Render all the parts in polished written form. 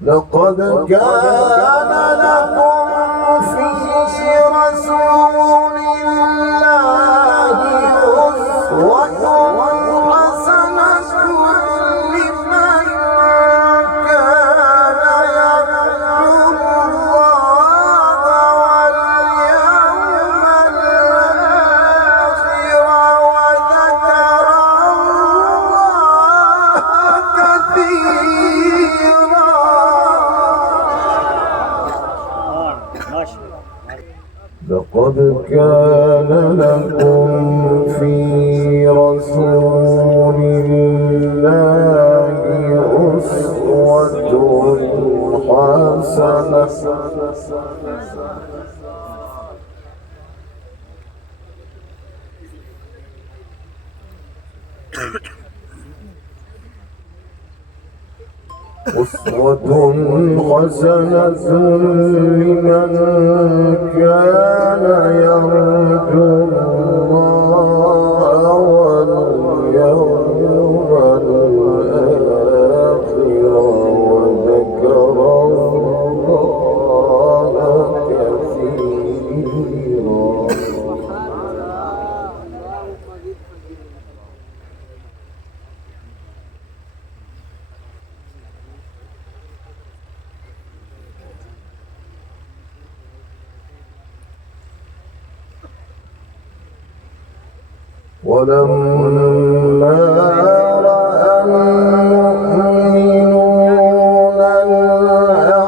لقد كان لكم في رسول الله أسوة حسنة لمن كان يرجو الله واليوم الآخر وذكر الله كثيرا. لقد كان لكم في رسول الله أسوة حسنة لمن كان يرجو الله واليوم الآخر وذكر الله كثيرا. ولما رأى المؤمنون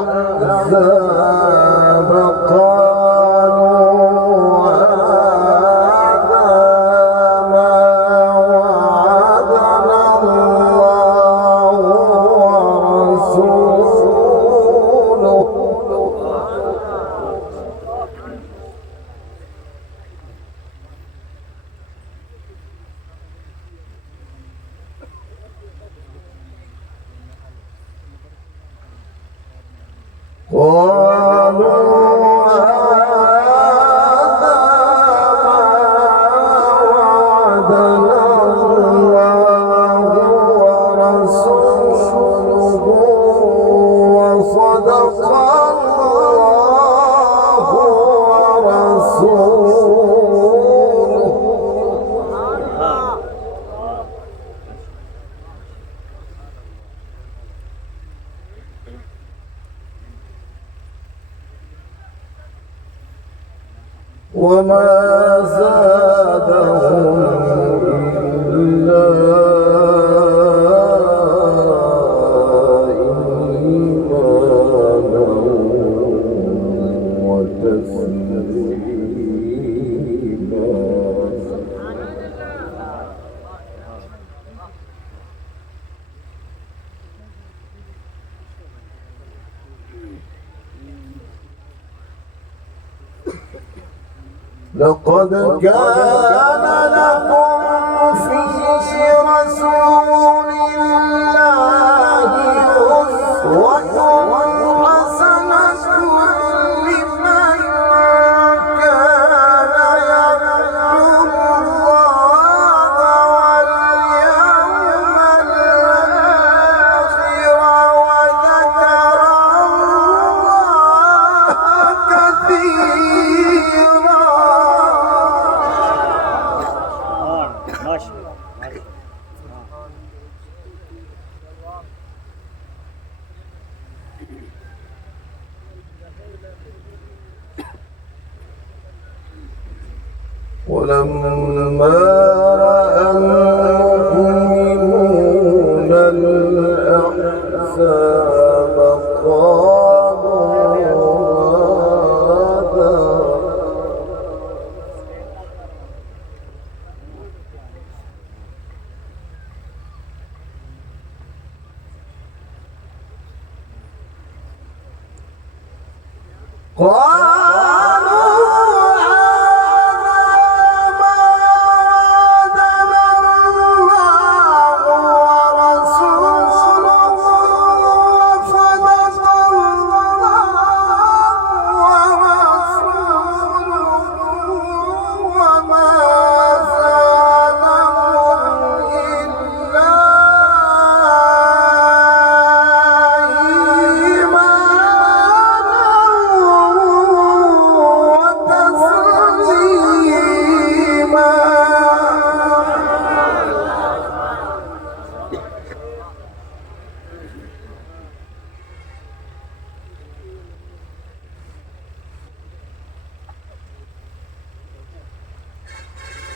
الأحزاب قالوا هذا ما وعدنا الله ورسوله وما زادهم إلا إيمانا وتسليما. لقد كان لكم في رسول الله أسوة حسنة لمن كان يرجو الله واليوم الآخر وذكر الله كثيرا. ولما رأى المؤمنون الأحزاب قالوا هذا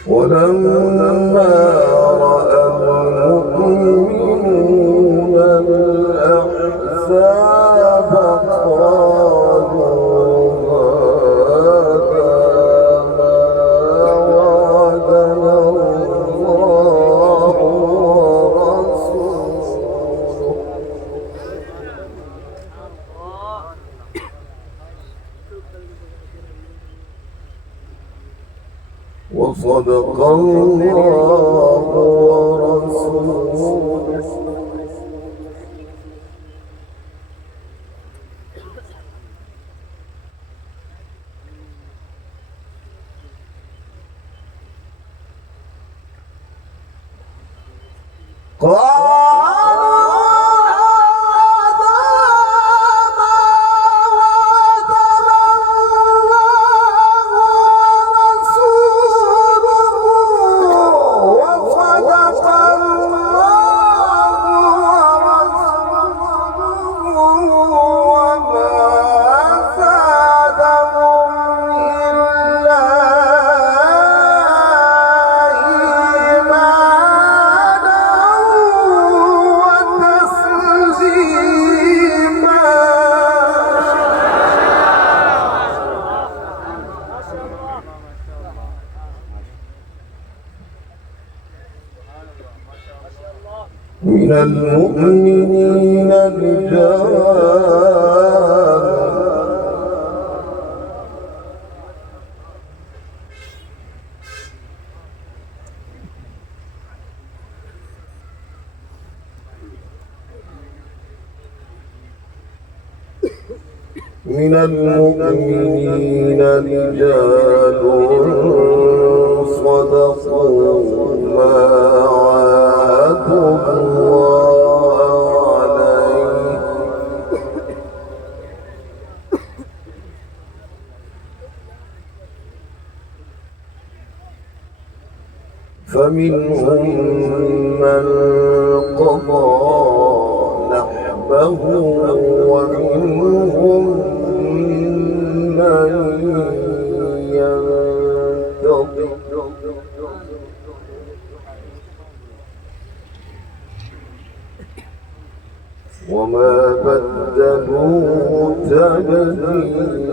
ولما رأى المؤمنون الأحزاب قالوا وصدق الله ورسوله. من المؤمنين رجال صدقوا ما عاهدوا الله عليه فمنهم من قضى نحبه ومنهم من ينتظر وما بدلوا تبديلا.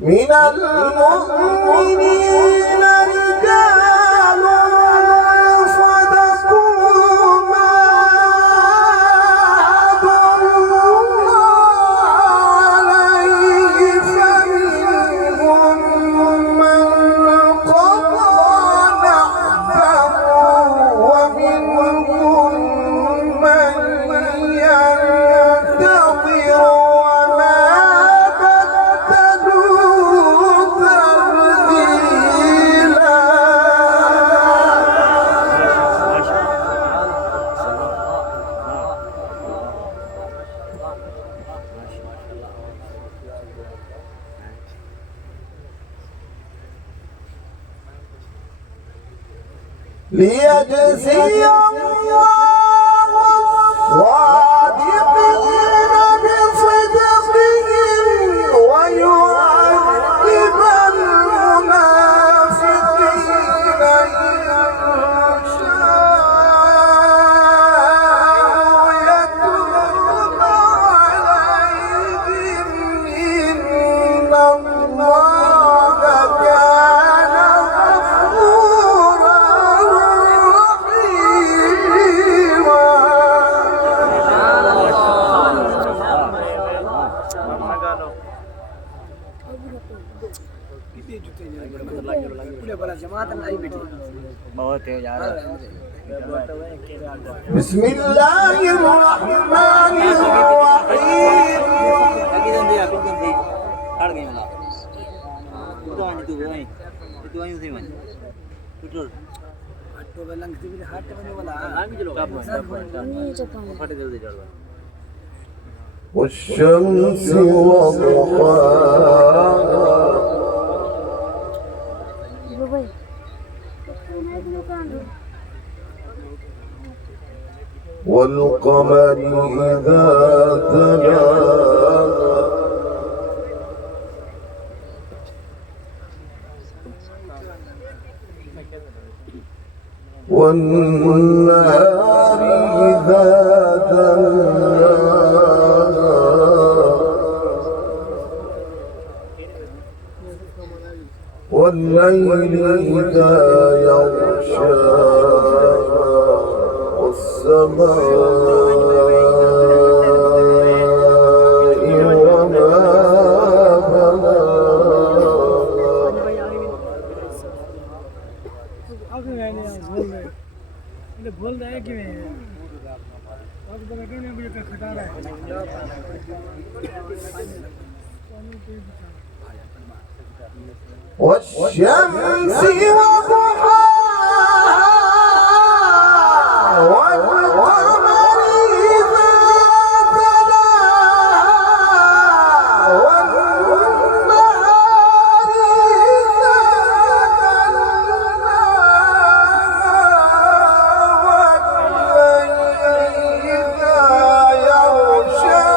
من المؤمنين رجال صدقوا ما عاهدوا الله عليه فمنهم من قضى نحبه ومنهم من ينتظر وما ليجزي الله الصادقين بصدقهم ويعذب المنافقين إن شاء يتوب عليهم إن الله كان غفورا بسم الله الرحمن الرحيم. والشمس وضحاها والقمر إذا تلاها والنهار إذا جلاها والليل إذا يغشاها والسماء وما बोल रहा है कि अब तो लगे नहीं मुझे खटा रहा है والشمس وضحاها والقمر إذا تلاها والنهار إذا جلاها والليل إذا يغشاها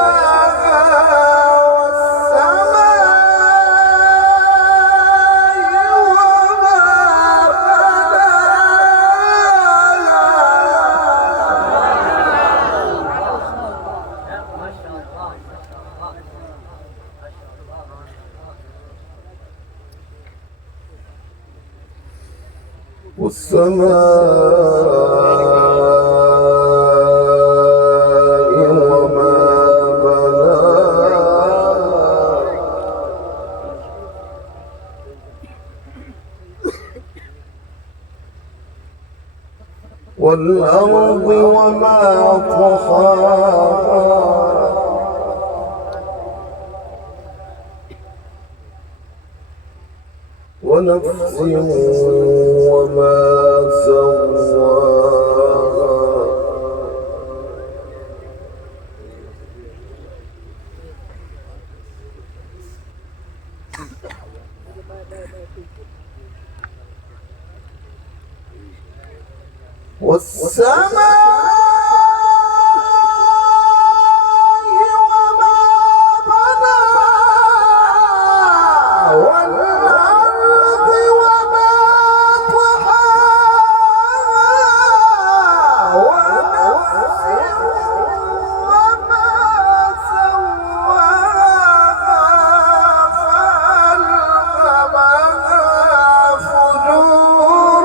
والسماء وما بناها والأرض وما طحاها ونفس وما سواها والسماء وما بناها والأرض وما طحاها ونفس وما سواها فألهمها فجورها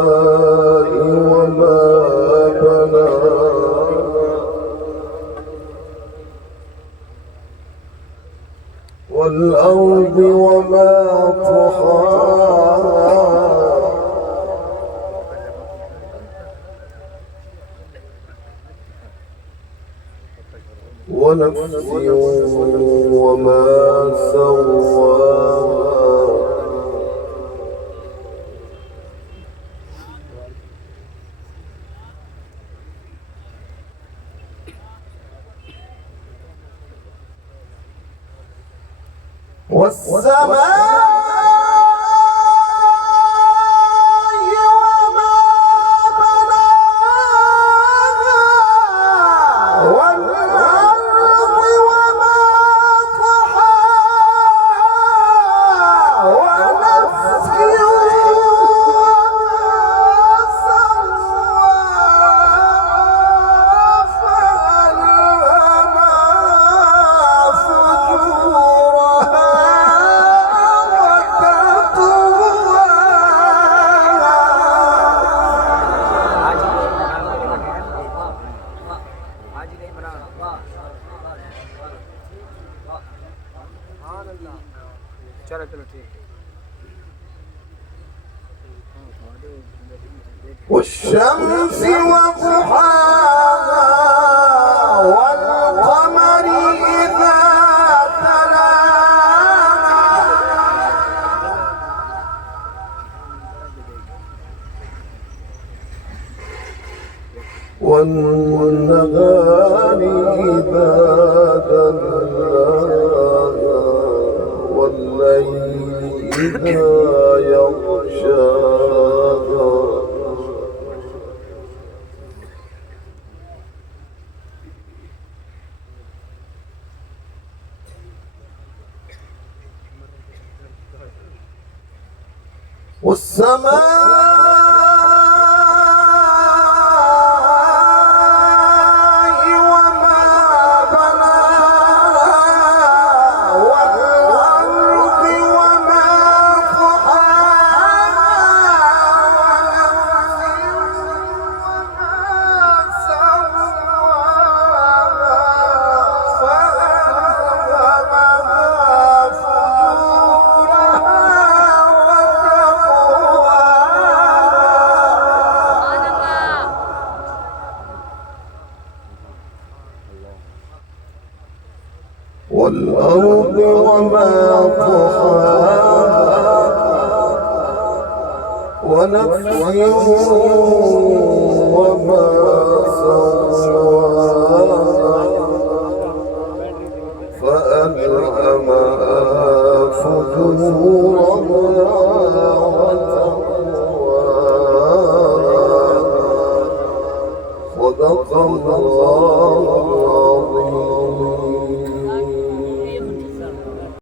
والسماء وما بناها والأرض وما طحاها ونفس وما سواها والسماء وما بناها والأرض وما طحاها ونفس وما سواها فألهمها فجورها चलो चलो ठीक है والشمس وضحاها والقمر إذا تلاها والنهار إذا جلاها والليل إذا يغشاها والسماء وما بناها والأرض وما طحاها ونفس وما سواها فألهمها فجورها والأرض وما طحاها ونفس وما سواها